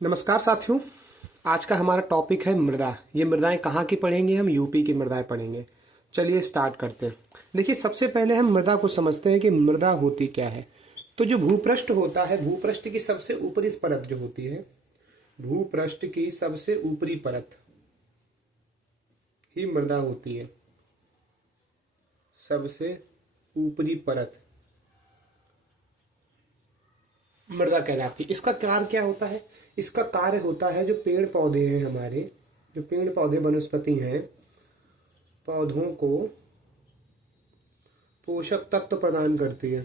नमस्कार साथियों। आज का हमारा टॉपिक है मृदा। ये मृदाएं कहाँ की पढ़ेंगे? हम यूपी की मृदाएं पढ़ेंगे। चलिए स्टार्ट करते हैं। देखिए, सबसे पहले हम मृदा को समझते हैं कि मृदा होती क्या है। तो जो भूपृष्ठ होता है, भूपृष्ठ की सबसे ऊपरी परत जो होती है, भूपृष्ठ की सबसे ऊपरी परत ही मृदा होती है। सबसे ऊपरी परत मृदा कहलाती है। इसका कार्य क्या होता है? इसका कार्य होता है, जो पेड़ पौधे हैं हमारे, जो पेड़ पौधे वनस्पति हैं, पौधों को पोषक तत्व प्रदान करती है।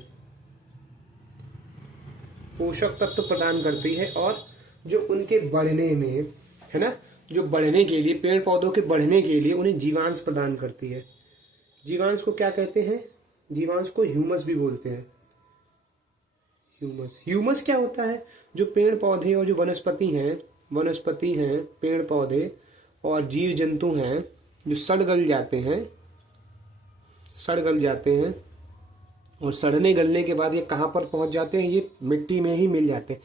पोषक तत्व प्रदान करती है और जो उनके बढ़ने में, है ना, जो बढ़ने के लिए, पेड़ पौधों के बढ़ने के लिए उन्हें जीवांश प्रदान करती है। जीवांश को क्या कहते हैं? जीवांश को ह्यूमस भी बोलते हैं। ह्यूमस क्या होता है? जो पेड़ पौधे और जो वनस्पति हैं, पेड़ पौधे और जीव जंतु हैं, जो सड़ गल जाते हैं और सड़ने गलने के बाद ये कहाँ पर पहुंच जाते हैं? ये मिट्टी में ही मिल जाते हैं।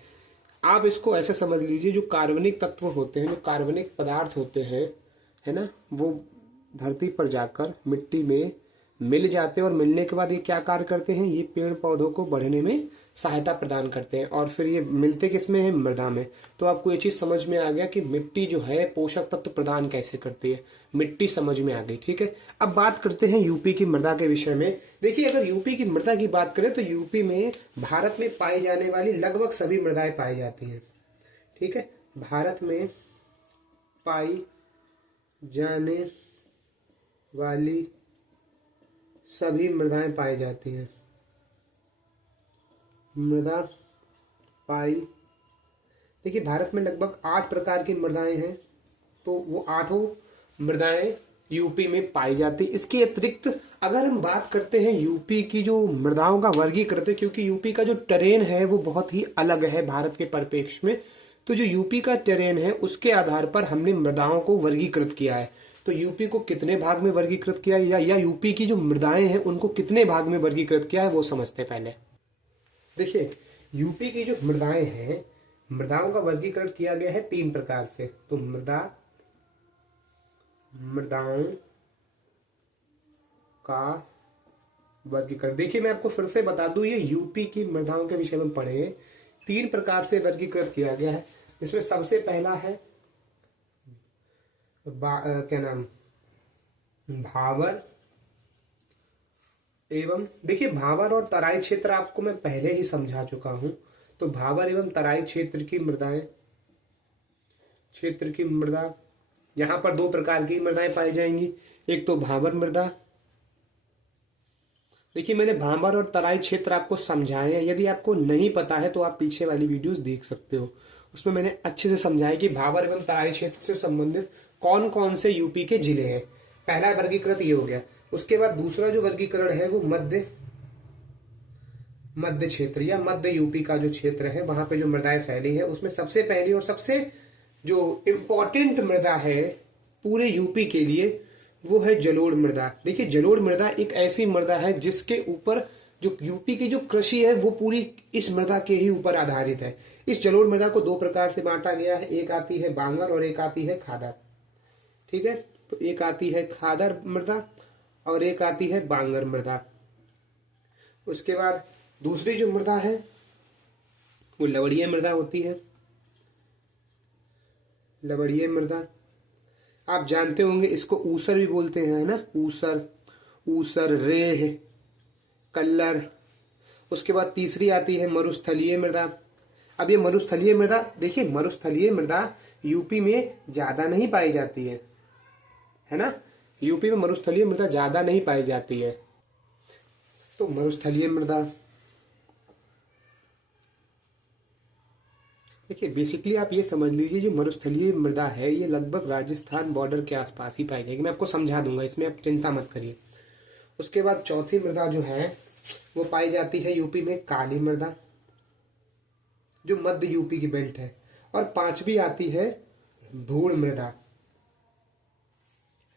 आप इसको ऐसे समझ लीजिए, जो कार्बनिक तत्व होते हैं, जो कार्बनिक पदार्थ होते हैं, है ना, वो धरती पर जाकर मिट्टी में मिल जाते हैं और मिलने के बाद ये क्या कार्य करते हैं? ये पेड़ पौधों को बढ़ने में सहायता प्रदान करते हैं। और फिर ये मिलते किस में है? मृदा में। तो आपको ये चीज समझ में आ गया कि मिट्टी जो है पोषक तत्व प्रदान कैसे करती है। मिट्टी समझ में आ गई, ठीक है। अब बात करते हैं यूपी की मृदा के विषय में। देखिए, अगर यूपी की मृदा की बात करें तो यूपी में भारत में पाई जाने वाली लगभग सभी मृदाएं पाई जाती हैं, ठीक है। भारत में पाई जाने वाली सभी मृदाएं पाई जाती हैं। मृदा पाई, देखिए, भारत में लगभग 8 प्रकार की मृदाएं हैं। तो वो 8 मृदाएं यूपी में पाई जाती। इसके अतिरिक्त अगर हम बात करते हैं यूपी की जो मृदाओं का वर्गीकृत, क्योंकि यूपी का जो टेरेन है वो बहुत ही अलग है भारत के परिप्रेक्ष्य में। तो जो यूपी का टेरेन है उसके आधार पर हमने मृदाओं को वर्गीकृत किया है। तो यूपी को कितने भाग में वर्गीकृत किया, या यूपी की जो मृदाएं हैं उनको कितने भाग में वर्गीकृत किया है, वो समझते पहले। देखिए, यूपी की जो मृदाएं हैं, मृदाओं का वर्गीकरण किया गया है 3 प्रकार से। तो मृदाओं का वर्गीकरण, देखिए मैं आपको फिर से बता दूं, ये यूपी की मृदाओं के विषय में पढ़े 3 प्रकार से वर्गीकृत किया गया है। इसमें सबसे पहला है क्या नाम, भावर एवं, देखिए भावर और तराई क्षेत्र आपको मैं पहले ही समझा चुका हूं। तो भावर एवं तराई क्षेत्र की मृदा, यहां पर 2 प्रकार की मृदाएं पाई जाएंगी। एक तो भावर मृदा। देखिए, मैंने भावर और तराई क्षेत्र आपको समझाए हैं। यदि आपको नहीं पता है तो आप पीछे वाली वीडियोस देख सकते हो, उसमें मैंने अच्छे से समझाया कि भावर एवं तराई क्षेत्र से संबंधित कौन कौन से यूपी के जिले हैं। पहला वर्गीकृत ये हो गया। उसके बाद दूसरा जो वर्गीकरण है वो मध्य क्षेत्र या मध्य यूपी का जो क्षेत्र है, वहां पे जो मृदाएं फैली है, उसमें सबसे पहली और सबसे जो इम्पोर्टेंट मृदा है पूरे यूपी के लिए वो है जलोढ़ मृदा। देखिए, जलोढ़ मृदा एक ऐसी मृदा है जिसके ऊपर जो यूपी की जो कृषि है वो पूरी इस मृदा के ही ऊपर आधारित है। इस जलोढ़ मृदा को 2 प्रकार से बांटा गया है। एक आती है बांगर और एक आती है खादर, ठीक है। तो एक आती है खादर मृदा और एक आती है बांगर मृदा। उसके बाद दूसरी जो मृदा है वो लवणीय मृदा होती है। लवणीय मृदा आप जानते होंगे, इसको ऊसर भी बोलते हैं, ना, ऊसर, रेह, कल्लर। उसके बाद तीसरी आती है मरुस्थलीय मृदा। अब ये मरुस्थलीय मृदा, देखिए मरुस्थलीय मृदा यूपी में ज्यादा नहीं पाई जाती है ना। यूपी में मरुस्थलीय मृदा ज्यादा नहीं पाई जाती है। तो मरुस्थलीय मृदा, देखिए बेसिकली आप ये समझ लीजिए, जो मरुस्थलीय मृदा है ये लगभग राजस्थान बॉर्डर के आसपास ही पाई जाएगी। मैं आपको समझा दूंगा, इसमें आप चिंता मत करिए। उसके बाद चौथी मृदा जो है वो पाई जाती है यूपी में काली मृदा, जो मध्य यूपी की बेल्ट है। और 5वीं आती है धूड़ मृदा,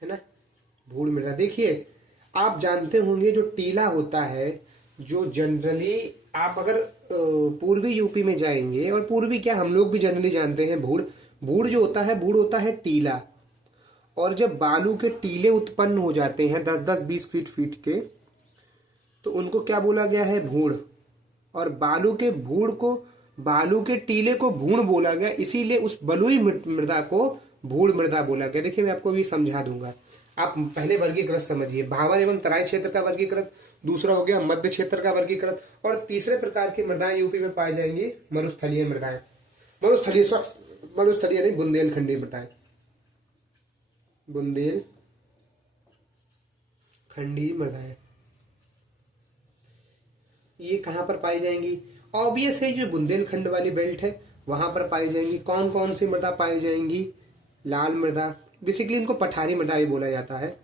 है ना, धूड़ मृदा। देखिए, आप जानते होंगे जो टीला होता है, जो जनरली आप अगर पूर्वी यूपी में जाएंगे, और पूर्वी क्या हम लोग भी जनरली जानते हैं, भूड़ भूड़ जो होता है, भूड़ होता है टीला। और जब बालू के टीले उत्पन्न हो जाते हैं 10-10, 20 फीट के, तो उनको क्या बोला गया है, भूड़। और बालू के टीले को भूण बोला गया, इसीलिए उस बलुई मृदा को भूड़ मृदा बोला गया। देखिए मैं आपको भी समझा दूंगा, आप पहले वर्गीकृत समझिए। भावर एवं तराई क्षेत्र का वर्गीकृत, दूसरा हो गया मध्य क्षेत्र का वर्गीकृत, और तीसरे प्रकार की मृदाएं यूपी में पाई जाएंगी मरुस्थलीय मृदाएं। मरुस्थलीय नहीं, बुंदेलखंडी मृदाएं, बुंदेलखंडी मृदाएं। ये कहां पर पाई जाएंगी? ऑब्वियस है, जो बुंदेलखंड वाली बेल्ट है वहां पर पाई जाएंगी। कौन कौन सी मृदा पाई जाएंगी? लाल मृदा, बेसिकली इनको पठारी मृदा भी बोला जाता है।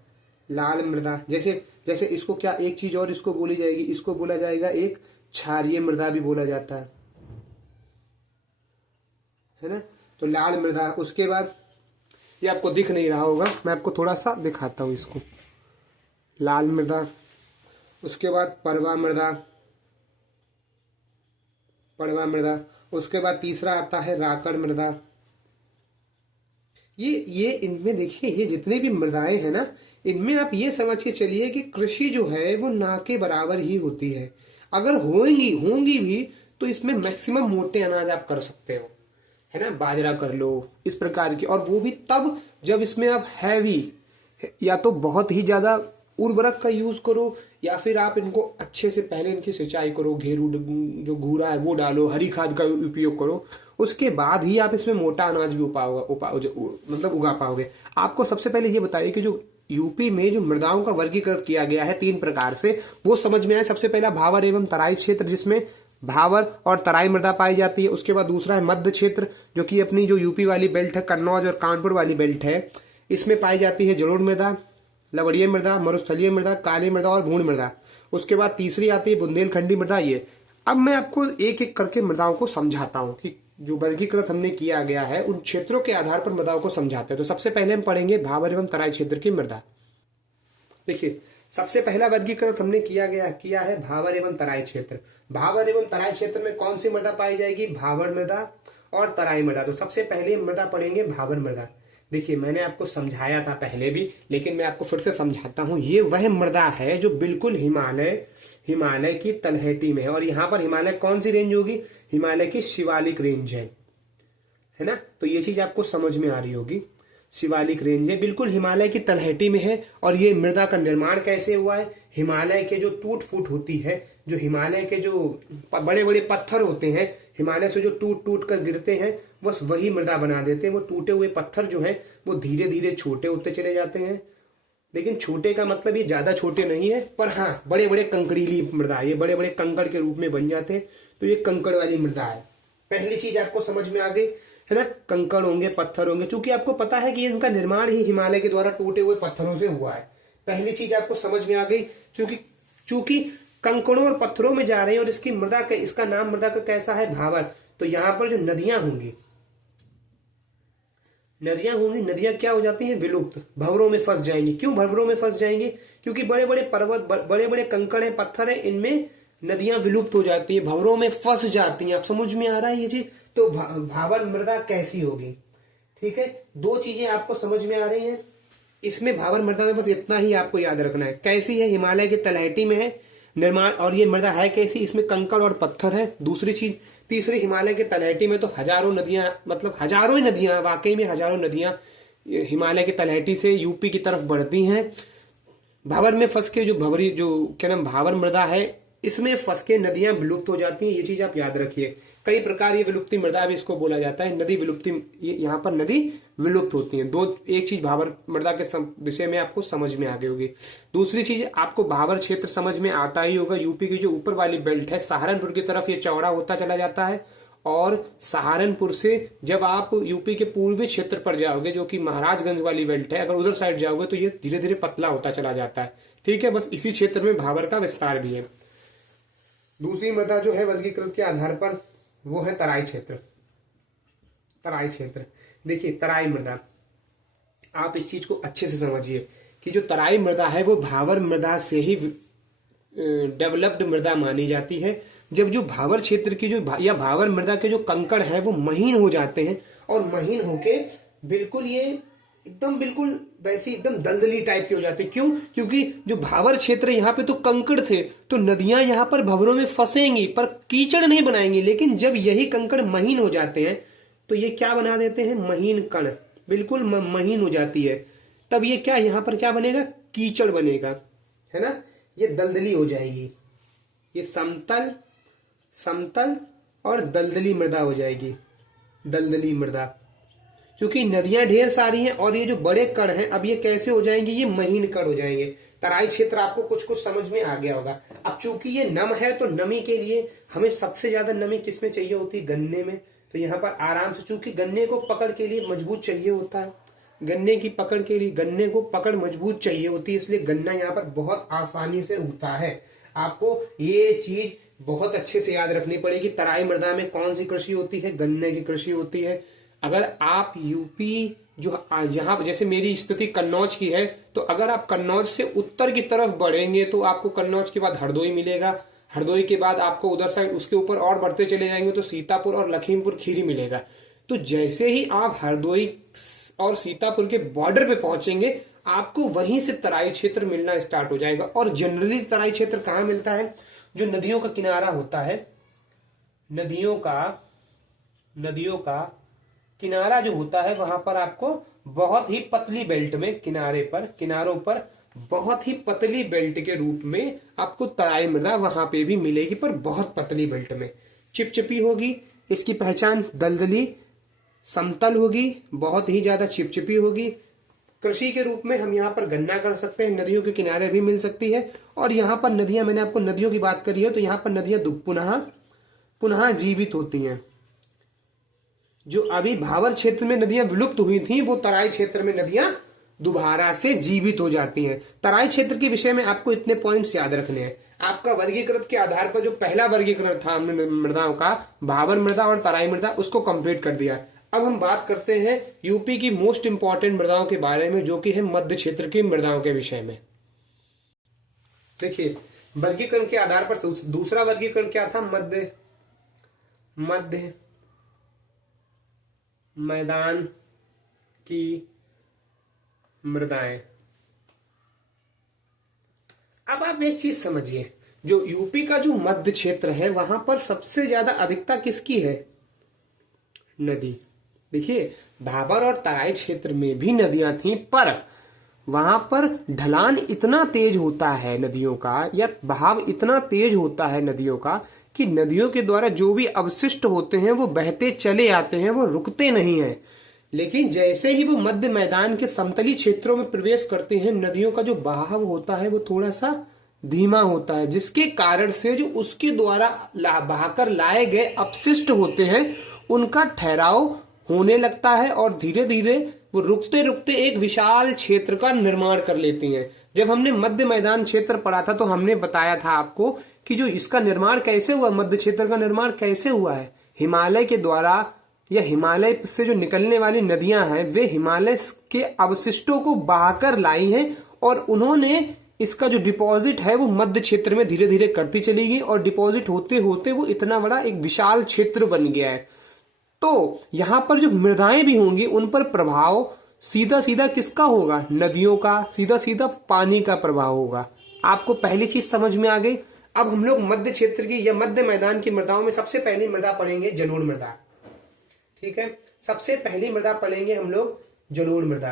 लाल मृदा, जैसे जैसे इसको क्या एक चीज और इसको बोली जाएगी, इसको बोला जाएगा एक क्षारीय मृदा भी बोला जाता है ना। तो लाल मृदा, उसके बाद ये आपको दिख नहीं रहा होगा, मैं आपको थोड़ा सा दिखाता हूं इसको। लाल मृदा, उसके बाद परवा मृदा, उसके बाद तीसरा आता है राकड़ मृदा। ये इनमें देखिए, ये जितने भी मृदाएं हैं ना, इनमें आप ये समझ के चलिए कि कृषि जो है वो ना के बराबर ही होती है। अगर होंगी भी तो इसमें मैक्सिमम मोटे अनाज आप कर सकते हो, है ना। बाजरा कर लो, इस प्रकार की, और वो भी तब जब इसमें आप हैवी, या तो बहुत ही ज्यादा उर्वरक का यूज करो, या फिर आप इनको अच्छे से पहले इनकी सिंचाई करो, घेरू जो घूरा है वो डालो, हरी खाद का उपयोग करो, उसके बाद ही आप इसमें मोटा अनाज भी मतलब उगा पाओगे। आपको सबसे पहले ये बताइए कि जो यूपी में जो मृदाओं का वर्गीकरण किया गया है 3 प्रकार से, वो समझ में आए। सबसे पहला भावर एवं तराई क्षेत्र, जिसमें भावर और तराई मृदा पाई जाती है। उसके बाद दूसरा है मध्य क्षेत्र, जो कि अपनी जो यूपी वाली बेल्ट है, कन्नौज और कानपुर वाली बेल्ट है, इसमें पाई जाती है जलोढ़ मृदा, लवड़ीय मृदा, मरुस्थलीय मृदा, काली मृदा और भूण मृदा। उसके बाद तीसरी आती है बुंदेलखंडी मृदा। ये अब मैं आपको एक एक करके मृदाओं को समझाता हूं कि जो वर्गीकृत हमने किया गया है उन क्षेत्रों के आधार पर मृदाओं को समझाते हैं। तो सबसे पहले हम पढ़ेंगे भावर एवं तराई क्षेत्र की मृदा। देखिए, सबसे पहला वर्गीकृत हमने किया है भावर एवं तराई क्षेत्र। भावर एवं तराई क्षेत्र में कौन सी मृदा पाई जाएगी? भावर मृदा और तराई मृदा। तो सबसे पहले मृदा पढ़ेंगे भावर मृदा। देखिए, मैंने आपको समझाया था पहले भी, लेकिन मैं आपको फिर से समझाता हूं। ये वह मृदा है जो बिल्कुल हिमालय की तलहटी में है। और यहाँ पर हिमालय कौन सी रेंज होगी? हिमालय की शिवालिक रेंज है ना। तो ये चीज आपको समझ में आ रही होगी, शिवालिक रेंज है, बिल्कुल हिमालय की तलहटी में है। और ये मृदा का निर्माण कैसे हुआ है? हिमालय के जो टूट फूट होती है, जो हिमालय के जो बड़े बड़े पत्थर होते हैं, हिमालय से जो टूट टूट कर गिरते हैं, बस वही मृदा बना देते हैं। वो टूटे हुए पत्थर जो है वो धीरे धीरे छोटे होते चले जाते हैं। लेकिन छोटे का मतलब ये ज्यादा छोटे नहीं है, पर हाँ बड़े बड़े कंकड़ीली मृदा, ये बड़े बड़े कंकड़ के रूप में बन जाते हैं। तो ये कंकड़ वाली मृदा है। पहली चीज आपको समझ में आ गई, है ना। कंकड़ होंगे, पत्थर होंगे, क्योंकि आपको पता है कि इनका निर्माण ही हिमालय के द्वारा टूटे हुए पत्थरों से हुआ है। पहली चीज आपको समझ में आ गई, चूंकि कंकड़ों और पत्थरों में जा रहे हैं, और इसका नाम मृदा का कैसा है? भावर। तो यहाँ पर जो नदियां होंगी, नदियां क्या हो जाती हैं? विलुप्त, भंवरों में फंस जाएंगी। क्यों भंवरों में फंस जाएंगी? क्योंकि बड़े बड़े पर्वत, बड़े बड़े कंकड़ है, पत्थर है, इनमें नदियां विलुप्त हो जाती है, भंवरों में फंस जाती हैं। आप समझ में आ रहा है ये चीज? तो भावर मृदा कैसी होगी? ठीक है, 2 चीजें आपको समझ में आ रही हैं इसमें। भावर मृदा में बस इतना ही आपको याद रखना है। कैसी है? हिमालय के तलहटी में है निर्माण। और ये मृदा है कैसी? इसमें कंकड़ और पत्थर है। दूसरी चीज, तीसरी, हिमालय के तलहटी में तो हजारों नदियां, मतलब हजारों ही नदियां, वाकई में हजारों नदियां हिमालय के तलहटी से यूपी की तरफ बढ़ती हैं। भावर में फंस के भावर मृदा है, इसमें फंस के नदियां विलुप्त हो जाती हैं। ये चीज आप याद रखिए। कई प्रकार ये विलुप्ति मृदा भी इसको बोला जाता है, नदी विलुप्ति। यहाँ पर नदी विलुप्त होती है। एक चीज भावर मृदा के विषय में आपको समझ में आ गई होगी। दूसरी चीज, आपको भावर क्षेत्र समझ में आता ही होगा। यूपी की जो ऊपर वाली बेल्ट है, सहारनपुर की तरफ ये चौड़ा होता चला जाता है। और सहारनपुर से जब आप यूपी के पूर्वी क्षेत्र पर जाओगे, जो कि महाराजगंज वाली बेल्ट है, अगर उधर साइड जाओगे तो ये धीरे धीरे पतला होता चला जाता है। ठीक है, बस इसी क्षेत्र में भावर का विस्तार भी है। दूसरी मृदा जो है वर्गीकृत के आधार पर, वो है तराई क्षेत्र। देखिए, तराई मृदा, आप इस चीज को अच्छे से समझिए कि जो तराई मृदा है वो भावर मृदा से ही डेवलप्ड मृदा मानी जाती है। जब जो भावर क्षेत्र की या भावर मृदा के जो कंकड़ है वो महीन हो जाते हैं और महीन होके बिल्कुल ये एकदम बिल्कुल वैसे एकदम दलदली टाइप के हो जाते हैं। क्यों? क्योंकि जो भावर क्षेत्र यहाँ पे तो कंकड़ थे, तो नदियां यहाँ पर भंवरों में फंसेंगी पर कीचड़ नहीं बनाएंगी। लेकिन जब यही कंकड़ महीन हो जाते हैं तो ये क्या बना देते हैं? महीन कण, बिल्कुल महीन हो जाती है। तब ये क्या यहाँ पर क्या बनेगा? कीचड़ बनेगा, है ना। ये दलदली हो जाएगी, ये समतल समतल और दलदली मृदा हो जाएगी, दलदली मृदा। क्योंकि नदियां ढेर सारी हैं और ये जो बड़े कण हैं अब ये कैसे हो जाएंगे? ये महीन कण हो जाएंगे। तराई क्षेत्र आपको कुछ कुछ समझ में आ गया होगा। अब चूंकि ये नम है तो नमी के लिए हमें सबसे ज्यादा नमी किसमें चाहिए होती है? गन्ने में। तो यहाँ पर आराम से, चूंकि गन्ने को पकड़ के लिए मजबूत चाहिए होता है, गन्ने की पकड़ के लिए गन्ने को पकड़ मजबूत चाहिए होती है, इसलिए गन्ना यहाँ पर बहुत आसानी से उगता है। आपको ये चीज बहुत अच्छे से याद रखनी पड़ेगी। तराई मृदा में कौन सी कृषि होती है? गन्ने की कृषि होती है। अगर आप यूपी जो यहाँ जैसे मेरी स्थिति कन्नौज की है, तो अगर आप कन्नौज से उत्तर की तरफ बढ़ेंगे तो आपको कन्नौज के बाद हरदोई मिलेगा। हरदोई के बाद आपको उधर साइड उसके ऊपर और बढ़ते चले जाएंगे तो सीतापुर और लखीमपुर खीरी मिलेगा। तो जैसे ही आप हरदोई और सीतापुर के बॉर्डर पे पहुंचेंगे आपको वहीं से तराई क्षेत्र मिलना स्टार्ट हो जाएगा। और जनरली तराई क्षेत्र कहाँ मिलता है? जो नदियों का किनारा होता है, नदियों का किनारा जो होता है वहां पर आपको बहुत ही पतली बेल्ट में किनारों पर बहुत ही पतली बेल्ट के रूप में आपको तराई मृदा वहां पे भी मिलेगी, पर बहुत पतली बेल्ट में चिपचिपी होगी। इसकी पहचान दलदली समतल होगी, बहुत ही ज्यादा चिपचिपी होगी। कृषि के रूप में हम यहाँ पर गन्ना कर सकते हैं, नदियों के किनारे भी मिल सकती है। और यहाँ पर नदियां, मैंने आपको नदियों की बात करी है, तो यहाँ पर नदियां पुनः जीवित होती हैं। जो अभी भावर क्षेत्र में नदियां विलुप्त हुई थी वो तराई क्षेत्र में नदियां दोबारा से जीवित हो जाती हैं। तराई क्षेत्र के विषय में आपको इतने पॉइंट्स याद रखने हैं। आपका वर्गीकृत के आधार पर जो पहला वर्गीकरण था मृदाओं का, भावर मृदा और तराई मृदा, उसको कंप्लीट कर दिया। अब हम बात करते हैं यूपी की मोस्ट इंपॉर्टेंट मृदाओं के बारे में, जो कि है मध्य क्षेत्र की मृदाओं के विषय में। देखिए, वर्गीकरण के आधार पर दूसरा वर्गीकरण क्या था? मध्य मैदान की मृदाएं। अब आप एक चीज समझिए, जो यूपी का जो मध्य क्षेत्र है वहां पर सबसे ज्यादा अधिकता किसकी है? नदी। देखिए, भाबर और तराई क्षेत्र में भी नदियां थीं, पर वहां पर ढलान इतना तेज होता है नदियों का, या बहाव इतना तेज होता है नदियों का, कि नदियों के द्वारा जो भी अवशिष्ट होते हैं वो बहते चले आते हैं, वो रुकते नहीं हैं। लेकिन जैसे ही वो मध्य मैदान के समतली क्षेत्रों में प्रवेश करते हैं, नदियों का जो बहाव होता है वो थोड़ा सा धीमा होता है, जिसके कारण से जो उसके द्वारा बहाकर लाए गए अपशिष्ट होते हैं उनका ठहराव होने लगता है और धीरे धीरे वो रुकते रुकते एक विशाल क्षेत्र का निर्माण कर लेती हैं। जब हमने मध्य मैदान क्षेत्र पढ़ा था तो हमने बताया था आपको कि जो इसका निर्माण कैसे हुआ, मध्य क्षेत्र का निर्माण कैसे हुआ है? हिमालय के द्वारा, या हिमालय से जो निकलने वाली नदियां हैं वे हिमालय के अवशिष्टों को बहाकर लाई हैं और उन्होंने इसका जो डिपॉजिट है वो मध्य क्षेत्र में धीरे धीरे करती चली गई और डिपॉजिट होते होते वो इतना बड़ा एक विशाल क्षेत्र बन गया है। तो यहां पर जो मृदाएं भी होंगी उन पर प्रभाव सीधा सीधा किसका होगा? नदियों का, सीधा सीधा पानी का प्रभाव होगा। आपको पहली चीज समझ में आ गई। अब हम लोग मध्य क्षेत्र की या मध्य मैदान की मृदाओं में सबसे पहली मृदा पढ़ेंगे जलोढ़ मृदा। ठीक है, सबसे पहली मृदा पढ़ेंगे हम लोग जलोढ़ मृदा।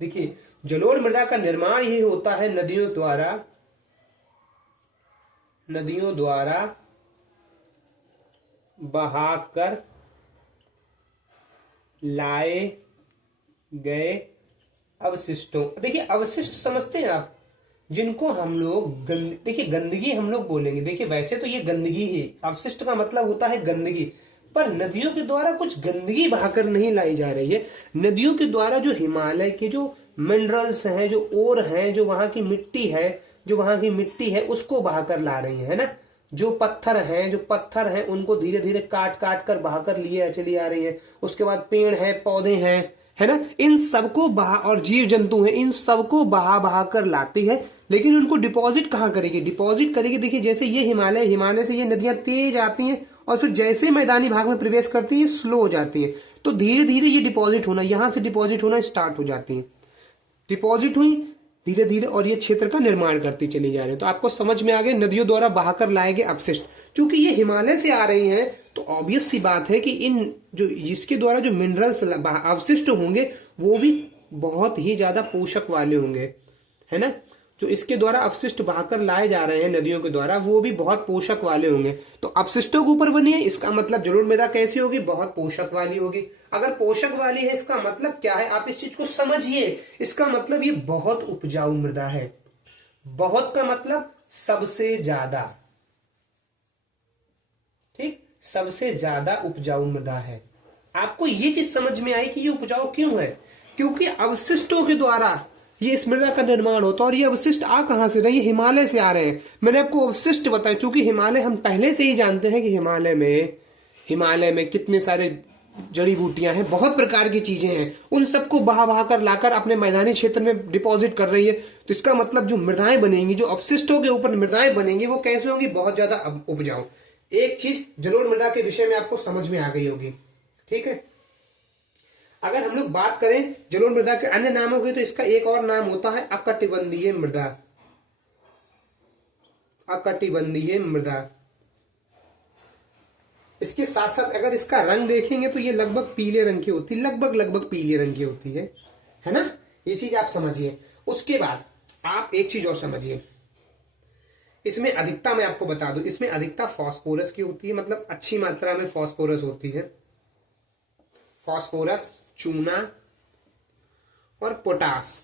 देखिए, जलोढ़ मृदा का निर्माण ही होता है नदियों द्वारा बहाकर लाए गए अवशिष्टों। देखिए, अवशिष्ट समझते हैं आप, जिनको हम लोग देखिए गंदगी हम लोग बोलेंगे। देखिए, वैसे तो ये गंदगी ही, अवशिष्ट का मतलब होता है गंदगी, पर नदियों के द्वारा कुछ गंदगी बहाकर नहीं लाई जा रही है। नदियों के द्वारा जो हिमालय के जो मिनरल्स हैं, जो ओर हैं, जो वहां की मिट्टी है उसको बहाकर ला रही है ना। जो पत्थर हैं उनको धीरे धीरे काट काट कर बहाकर लिए चली आ रही है। उसके बाद पेड़ है, पौधे हैं, है ना, इन सबको बहा, और जीव जंतु हैं, इन सबको बहा कर लाती है। लेकिन उनको डिपॉजिट कहाँ करेगी? डिपॉजिट करेगी, देखिए जैसे ये हिमालय, हिमालय से ये नदियां तेज आती हैं और फिर जैसे मैदानी भाग में प्रवेश करती है स्लो हो जाती है, तो धीरे धीरे ये डिपॉजिट होना, यहां से डिपॉजिट होना स्टार्ट हो जाती है। डिपॉजिट हुई धीरे धीरे और ये क्षेत्र का निर्माण करती चली जा रही है। तो आपको समझ में आ गया, नदियों द्वारा बहाकर लाए गए अपशिष्ट, क्योंकि ये हिमालय से आ रही हैं तो ऑब्वियस सी बात है कि इन जो इसके द्वारा जो मिनरल्स अवशिष्ट होंगे वो भी बहुत ही ज्यादा पोषक वाले होंगे, है ना। जो इसके द्वारा अपशिष्ट बहाकर लाए जा रहे हैं नदियों के द्वारा वो भी बहुत पोषक वाले होंगे। तो अपशिष्टों के ऊपर बनी है, इसका मतलब जलोढ़ मृदा कैसी होगी? बहुत पोषक वाली होगी। अगर पोषक वाली है इसका मतलब क्या है? आप इस चीज को समझिए, इसका मतलब ये बहुत उपजाऊ मृदा है। बहुत का मतलब सबसे ज्यादा, ठीक, सबसे ज्यादा उपजाऊ मृदा है। आपको ये चीज समझ में आई कि ये उपजाऊ क्यों है? क्योंकि अवशिष्टों के द्वारा ये इस मृदा का निर्माण होता है। और ये अवशिष्ट आ कहां से रहे? हिमालय से आ रहे हैं। मैंने आपको अवशिष्ट बताया, क्योंकि हिमालय हम पहले से ही जानते हैं कि हिमालय में कितने सारे जड़ी बूटियां हैं, बहुत प्रकार की चीजें हैं, उन सबको बहा बहा कर लाकर अपने मैदानी क्षेत्र में डिपॉजिट कर रही है। तो इसका मतलब जो मृदाएं बनेंगी, जो अपशिष्टों के ऊपर मृदाएं बनेंगी, वो कैसे होंगी? बहुत ज्यादा उपजाऊ। एक चीज जलोढ़ मृदा के विषय में आपको समझ में आ गई होगी, ठीक है। अगर हम लोग बात करें जलोढ़ मृदा के अन्य नामों की, तो इसका एक और नाम होता है अकटिबंधीय मृदा। अकटिबंधीय मृदा। इसके साथ साथ अगर इसका रंग देखेंगे तो ये लगभग पीले रंग की होती है, लगभग पीले रंग की होती है ना। ये चीज आप समझिए। उसके बाद आप एक चीज और समझिए, इसमें अधिकता मैं आपको बता दूं, इसमें अधिकता फास्फोरस की होती है, मतलब अच्छी मात्रा में फास्फोरस होती है। फास्फोरस, चूना और पोटास,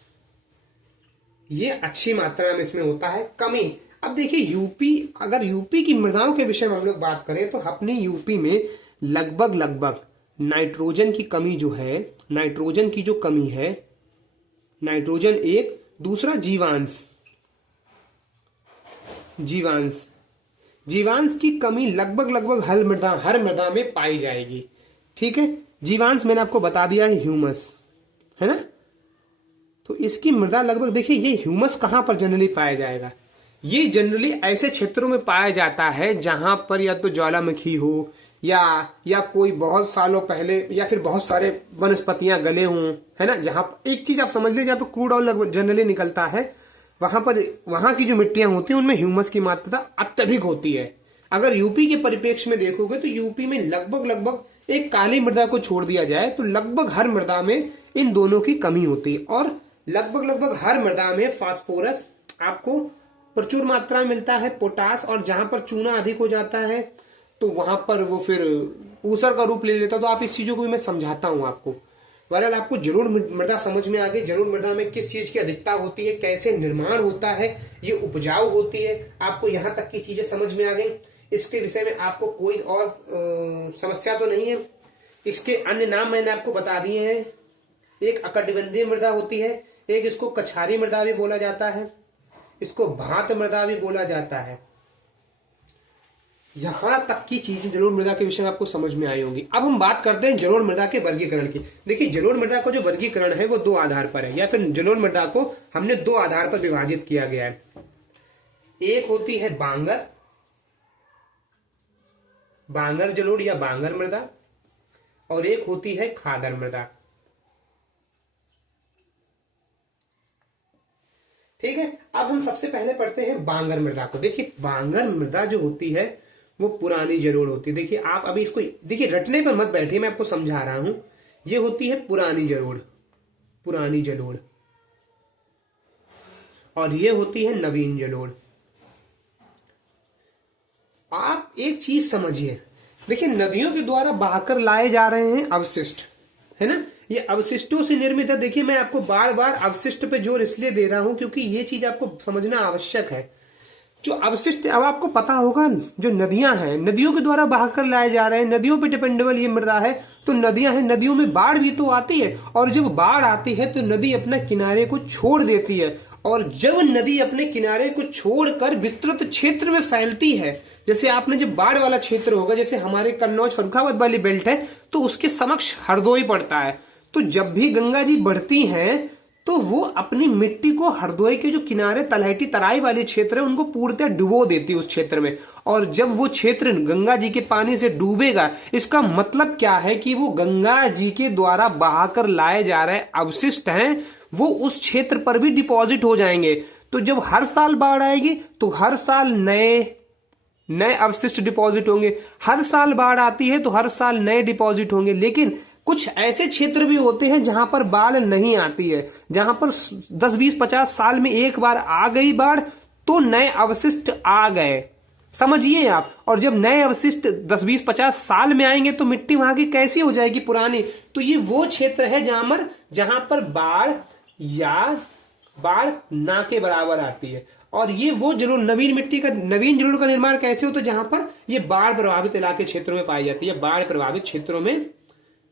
ये अच्छी मात्रा में इसमें होता है। कमी, अब देखिए यूपी, अगर यूपी की मृदाओं के विषय में हम लोग बात करें तो अपने यूपी में लगभग नाइट्रोजन की कमी जो है, नाइट्रोजन की जो कमी है, नाइट्रोजन एक, दूसरा जीवांश की कमी लगभग हर मृदा में पाई जाएगी, ठीक है। जीवांश मैंने आपको बता दिया है ह्यूमस, है ना। तो इसकी मृदा लगभग, देखिए ये ह्यूमस कहां पर जनरली पाया जाएगा? ये जनरली ऐसे क्षेत्रों में पाया जाता है जहां पर या तो ज्वालामुखी हो या कोई बहुत सालों पहले, या फिर बहुत सारे वनस्पतियां गले हों, है ना। जहां एक चीज आप समझ लीजिए, जहां पर क्रूड ऑयल जनरली निकलता है, वहां की जो मिट्टियां होती हैं उनमें ह्यूमस की मात्रा अत्यधिक होती है। अगर यूपी के परिप्रेक्ष्य में देखोगे तो यूपी में लगभग एक काली मृदा को छोड़ दिया जाए तो लगभग हर मृदा में इन दोनों की कमी होती है। और लगभग हर मृदा में फास्फोरस आपको प्रचुर मात्रा में मिलता है, पोटास, और जहां पर चूना अधिक हो जाता है तो वहां पर वो फिर ऊसर का रूप ले लेता। तो आप इस चीजों को भी मैं समझाता हूं आपको। बहरहाल आपको जलोढ़ मृदा समझ में आ गई। जलोढ़ मृदा में किस चीज की अधिकता होती है, कैसे निर्माण होता है, ये उपजाऊ होती है, आपको यहां तक की चीजें समझ में आ गई। इसके विषय में आपको कोई और समस्या तो नहीं है। इसके अन्य नाम मैंने आपको बता दिए हैं। एक अकटिबंधीय मृदा होती है, एक इसको कछारी मृदा भी बोला जाता है, इसको भात मृदा भी बोला जाता है। यहां तक की चीजें जलोढ़ मृदा के विषय में आपको समझ में आई होंगी। अब हम बात करते हैं जलोढ़ मृदा के वर्गीकरण की। देखिए जलोढ़ मृदा का जो वर्गीकरण है वो दो आधार पर है, या फिर जलोढ़ मृदा को हमने दो आधार पर विभाजित किया गया है। एक होती है बांगर जलोढ़ या बांगर मृदा, और एक होती है खादर मृदा, ठीक है। अब हम सबसे पहले पढ़ते हैं बांगर मृदा को। देखिए बांगर मृदा जो होती है वो पुरानी जलोढ़ होती है। देखिए आप अभी इसको देखिए, रटने पर मत बैठिए, मैं आपको समझा रहा हूं। ये होती है पुरानी जलोढ़, और ये होती है नवीन जलोढ़। आप एक चीज समझिए, देखिए नदियों के द्वारा बहाकर लाए जा रहे हैं अवशिष्ट, है ना। ये अवशिष्टों से निर्मित है। देखिए मैं आपको बार बार अवशिष्ट पे जोर इसलिए दे रहा हूं क्योंकि ये चीज आपको समझना आवश्यक है। जो अवशिष्ट, अब आपको पता होगा जो नदियां हैं, नदियों के द्वारा बहाकर लाए जा रहे हैं, नदियों पे डिपेंडेबल ये मृदा है। तो नदियां हैं, नदियों में बाढ़ भी तो आती है, और जब बाढ़ आती है तो नदी अपने किनारे को छोड़ देती है, और जब नदी अपने किनारे को छोड़कर विस्तृत क्षेत्र में फैलती है, जैसे आपने जब बाढ़ वाला क्षेत्र होगा, जैसे हमारे कन्नौज फर्रुखाबाद वाली बेल्ट है, तो उसके समक्ष हरदोई पड़ता है। तो जब भी गंगा जी बढ़ती हैं तो वो अपनी मिट्टी को हरदोई के जो किनारे तलहटी तराई वाले क्षेत्र है उनको पूर्णतः डुबो देती है उस क्षेत्र में। और जब वो क्षेत्र गंगा जी के पानी से डूबेगा, इसका मतलब क्या है कि वो गंगा जी के द्वारा बहाकर लाए जा रहे अवशिष्ट हैं वो उस क्षेत्र पर भी डिपॉजिट हो जाएंगे। तो जब हर साल बाढ़ आएगी तो हर साल नए अवशिष्ट डिपॉजिट होंगे। हर साल बाढ़ आती है तो हर साल नए डिपॉजिट होंगे। लेकिन कुछ ऐसे क्षेत्र भी होते हैं जहां पर बाढ़ नहीं आती है, जहां पर 10, 20, 50 साल में एक बार आ गई बाढ़ तो नए अवशिष्ट आ गए, समझिए आप। और जब नए अवशिष्ट 10, 20, 50 साल में आएंगे तो मिट्टी वहां की कैसी हो जाएगी, पुरानी। तो ये वो क्षेत्र है जहां पर बाढ़ ना के बराबर आती है। और ये वो जरूर नवीन जरूर का निर्माण कैसे होता है, जहां पर ये बाढ़ प्रभावित इलाके क्षेत्रों में पाई जाती है, बाढ़ प्रभावित क्षेत्रों में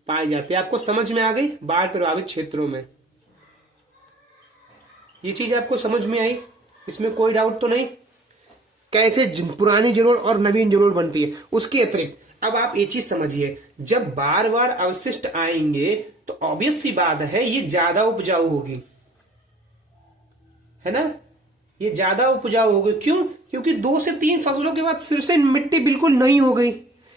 पाई जाती है। आपको समझ में आ गई, बाढ़ प्रभावित क्षेत्रों में ये चीज आपको समझ में आई, इसमें कोई डाउट तो नहीं। कैसे पुरानी जरूर और नवीन जरूर बनती है। उसके अतिरिक्त अब आप ये चीज समझिए, जब बार बार अवशिष्ट आएंगे तो ऑब्वियस सी बात है ये ज्यादा उपजाऊ होगी, है ना, ये ज्यादा उपजाऊ होगी। क्यों? क्योंकि 2 से 3 फसलों के बाद फिर से मिट्टी बिल्कुल नई हो गई।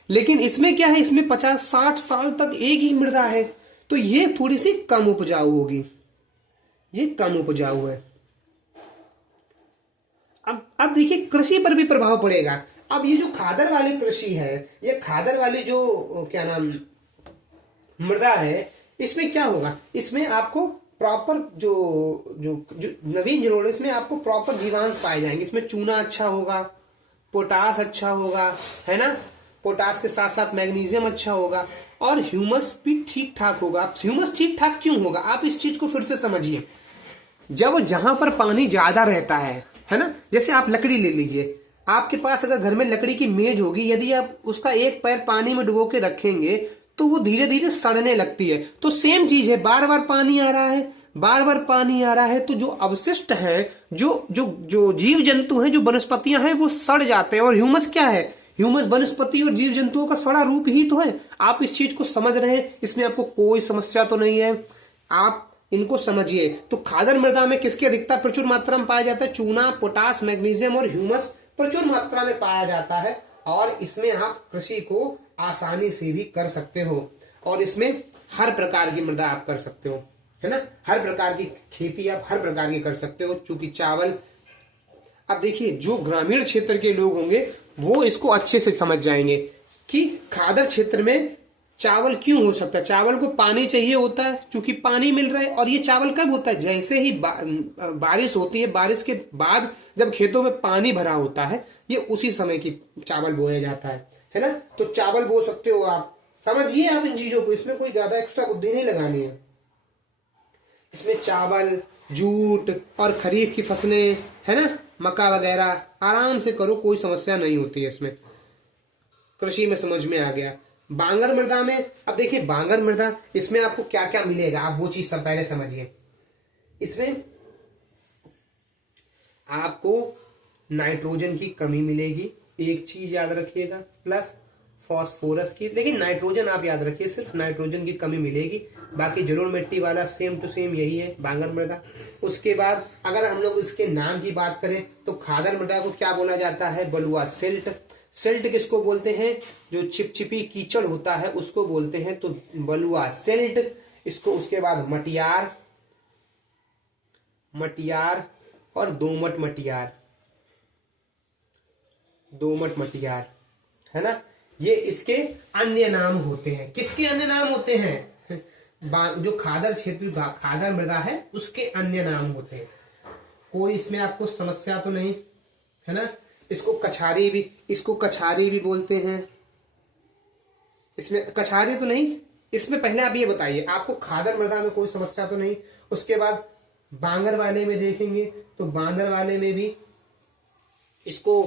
लेकिन इसमें क्या है, इसमें 50-60 साल तक एक ही मृदा है, तो ये थोड़ी सी कम उपजाऊ होगी, ये कम उपजाऊ है। अब देखिए कृषि पर भी प्रभाव पड़ेगा। अब ये जो खादर वाली कृषि है, ये खादर वाली जो क्या नाम मृदा है, इसमें क्या होगा, इसमें आपको प्रॉपर जो नवीन जरूर, इसमें आपको प्रॉपर जीवांश पाए जाएंगे। इसमें चूना अच्छा होगा, पोटास अच्छा होगा, है ना, पोटास के साथ साथ मैग्नीशियम अच्छा होगा और ह्यूमस भी ठीक ठाक होगा। ह्यूमस ठीक ठाक क्यों होगा, आप इस चीज को फिर से समझिए। जब जहां पर पानी ज्यादा रहता है ना, जैसे आप लकड़ी ले लीजिए, आपके पास अगर घर में लकड़ी की मेज होगी, यदि आप उसका एक पैर पानी में डुबो के रखेंगे तो वो धीरे धीरे सड़ने लगती है। तो सेम चीज है, बार बार पानी आ रहा है तो जो अवशिष्ट है, जो जीव जंतु हैं, जो वनस्पतियां हैं, वो सड़ जाते हैं। और ह्यूमस क्या है, ह्यूमस वनस्पति और जीव जंतुओं का सड़ा रूप ही तो है। आप इस चीज को समझ रहे हैं, इसमें आपको कोई समस्या तो नहीं है, आप इनको समझिए। तो खादर मृदा में किसकी अधिकता प्रचुर मात्रा में पाया जाता है, चूना, पोटास, मैग्नीशियम और ह्यूमस प्रचुर मात्रा में पाया जाता है। और इसमें आप कृषि को आसानी से भी कर सकते हो और इसमें हर प्रकार की मृदा आप कर सकते हो, है ना, हर प्रकार की खेती आप हर प्रकार की कर सकते हो। चूंकि चावल, अब देखिए जो ग्रामीण क्षेत्र के लोग होंगे वो इसको अच्छे से समझ जाएंगे कि खादर क्षेत्र में चावल क्यों हो सकता है। चावल को पानी चाहिए होता है, क्योंकि पानी मिल रहा है। और ये चावल कब होता है, जैसे ही बारिश होती है, बारिश के बाद जब खेतों में पानी भरा होता है, ये उसी समय की चावल बोया जाता है ना। तो चावल बो सकते हो आप, समझिए आप इन चीजों को, इसमें कोई ज्यादा एक्स्ट्रा बुद्धि नहीं लगानी है। इसमें चावल, जूट और खरीफ की फसलें, है ना, मक्का वगैरह आराम से करो, कोई समस्या नहीं होती है इसमें। कृषि में समझ में आ गया। बांगर मृदा में, अब देखिए बांगर मृदा, इसमें आपको क्या क्या मिलेगा, आप वो चीज सब पहले समझिए। इसमें आपको नाइट्रोजन की कमी मिलेगी, एक चीज याद रखिएगा, प्लस फास्फोरस की। लेकिन नाइट्रोजन आप याद रखिए, सिर्फ नाइट्रोजन की कमी मिलेगी, बाकी जरूर मिट्टी वाला सेम टू सेम यही है बांगर मृदा। उसके बाद अगर हम लोग इसके नाम की बात करें तो खादर मृदा को क्या बोला जाता है, बलुआ सिल्ट। सिल्ट किसको बोलते हैं, जो चिपचिपी कीचड़ होता है उसको बोलते हैं, तो बलुआ सिल्ट। इसको उसके बाद मटियार और दोमट मटियार, है ना, ये इसके अन्य नाम होते हैं। किसके अन्य नाम होते हैं, जो खादर क्षेत्र, खादर मृदा है उसके अन्य नाम होते हैं। कोई इसमें आपको समस्या तो नहीं, है ना। इसको कछारी भी बोलते हैं। इसमें कछारी तो नहीं, इसमें पहले आप ये बताइए, आपको खादर मृदा में कोई समस्या तो नहीं। उसके बाद बांगर वाले में देखेंगे तो बांगर वाले में भी इसको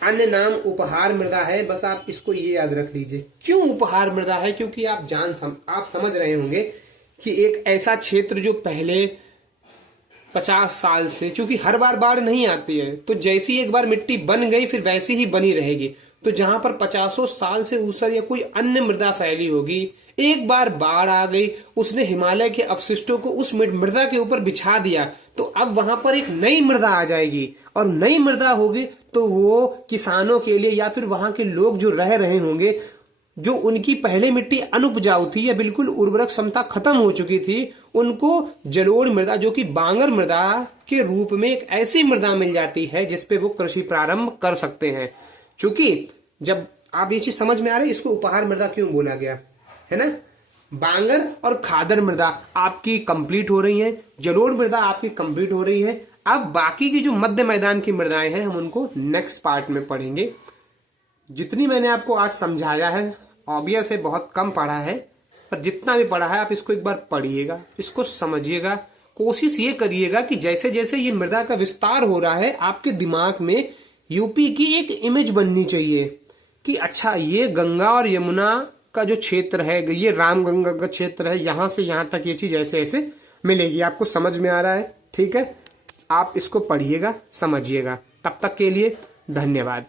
अन्य नाम उपहार मृदा है। बस आप इसको ये याद रख लीजिए। क्यों उपहार मृदा है, क्योंकि आप समझ रहे होंगे कि एक ऐसा क्षेत्र जो पहले 50 साल से, क्योंकि हर बार बाढ़ नहीं आती है, तो जैसी एक बार मिट्टी बन गई फिर वैसी ही बनी रहेगी। तो जहां पर 50 साल से ऊसर या कोई अन्य मृदा फैली होगी, एक बार बाढ़ आ गई, उसने हिमालय के अपशिष्टों को उस मृदा के ऊपर बिछा दिया, तो अब वहां पर एक नई मृदा आ जाएगी, और नई मृदा होगी तो वो किसानों के लिए या फिर वहां के लोग जो रह रहे होंगे, जो उनकी पहले मिट्टी अनुपजाऊ थी या बिल्कुल उर्वरक क्षमता खत्म हो चुकी थी, उनको जलोढ़ मृदा जो कि बांगर मृदा के रूप में एक ऐसी मृदा मिल जाती है जिसपे वो कृषि प्रारंभ कर सकते हैं। क्योंकि जब आप ये चीज समझ में आ रही है, इसको उपहार मृदा क्यों बोला गया है ना। बांगर और खादर मृदा आपकी कंप्लीट हो रही है, जलोढ़ मृदा आपकी कंप्लीट हो रही है। अब बाकी की जो मध्य मैदान की मृदाएं हैं हम उनको नेक्स्ट पार्ट में पढ़ेंगे। जितनी मैंने आपको आज समझाया है, ऑब्वियस है बहुत कम पढ़ा है, पर जितना भी पढ़ा है आप इसको एक बार पढ़िएगा, इसको समझिएगा, कोशिश ये करिएगा कि जैसे जैसे ये मृदा का विस्तार हो रहा है आपके दिमाग में यूपी की एक इमेज बननी चाहिए कि अच्छा ये गंगा और यमुना का जो क्षेत्र है, ये रामगंगा का क्षेत्र है, यहां से यहां तक ये चीज ऐसे ऐसे मिलेगी। आपको समझ में आ रहा है? ठीक है, आप इसको पढ़िएगा, समझिएगा। तब तक के लिए धन्यवाद।